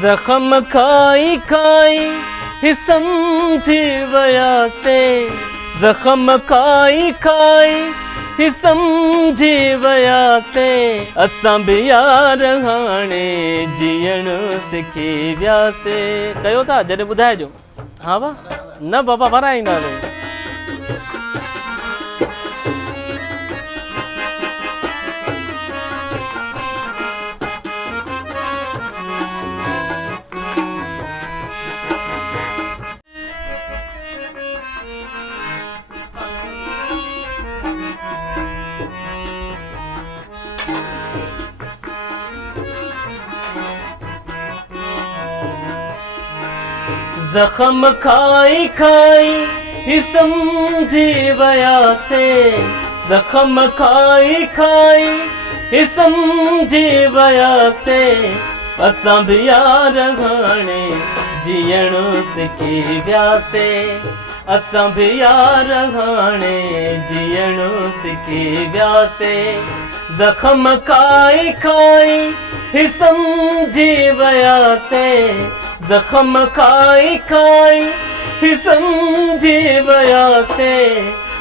जख्म खाई खाई ही समझी वयासे, जख्म खाई खाई ही समझी वयासे, असां बि यार हाणे जीअण सिखी वियासे। कयो था जॾहिं ॿुधाइजो। हा वाह न बाबा वराईंदासीं। जख्म खाई खाई ही समझी वयासे, जख्म खाई खाई ही समझी वयासे, असां बि यार हाणे जीअण सिखी वियासे, असां बि यार हाणे जीअण सिखी वियासे। जख्म खाई खाई ही समझी वयासे, जख्म खाई खाई ही समझी वयासे,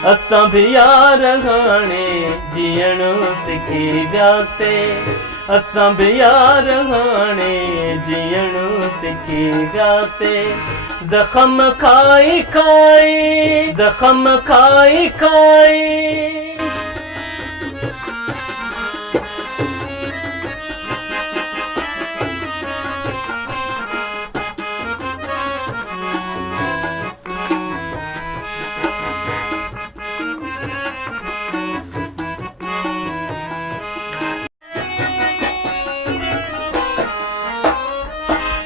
असां बि यार हाणे जीअण सिखी वियासे, असां बि यार हाणे जीअण सिखी वियासे। जख्म खाई खाई, जख्म खाई खाई।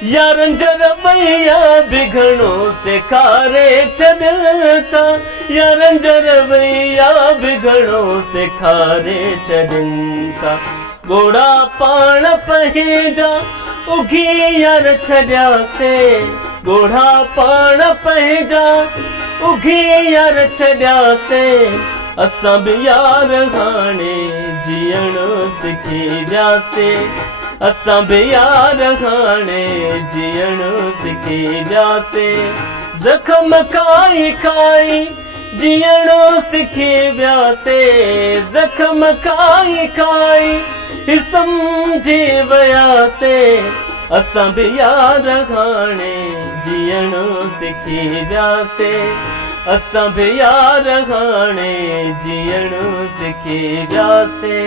यारन जो रवैया बिगड़ो सेखारे छॾता, यारन जो रवैया बिगड़ो सेखारे छॾता, गोड़ा पाण पंहिंजा उगी यार छॾियासे, गोड़ा पाण पंहिंजा उगी यार छॾियासे, असां बि यार हाणे जीअण सिखी वियासे, असां बि यार हाणे जीअण सिखी वियासे। जख्म खाई खाई जीअण सिखी वियासे, जख्म खाई खाई ही समझी वयासे, असां बि यार हाणे जीअण सिखी वियासे, असां बि यार हाणे जीअण सिखी वियासे।